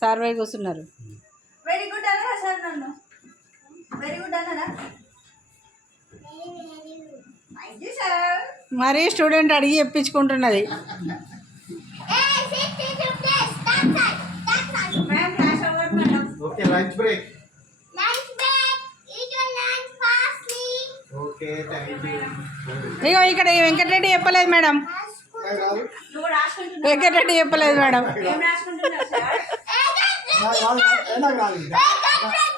Sir వైపు వస్తున్నారు very good అన్నారా సార్ నన్ను వెరీ గుడ్ అన్నారా మరీ స్టూడెంట్ అడిగి ఇప్పించుకుంటున్నది ఇగో ఇక్కడ వెంకటరెడ్డి చెప్పలేదు మేడం వెంకటరెడ్డి చెప్పలేదు madam Hayır, hayır, hayır. Ben de kapıda.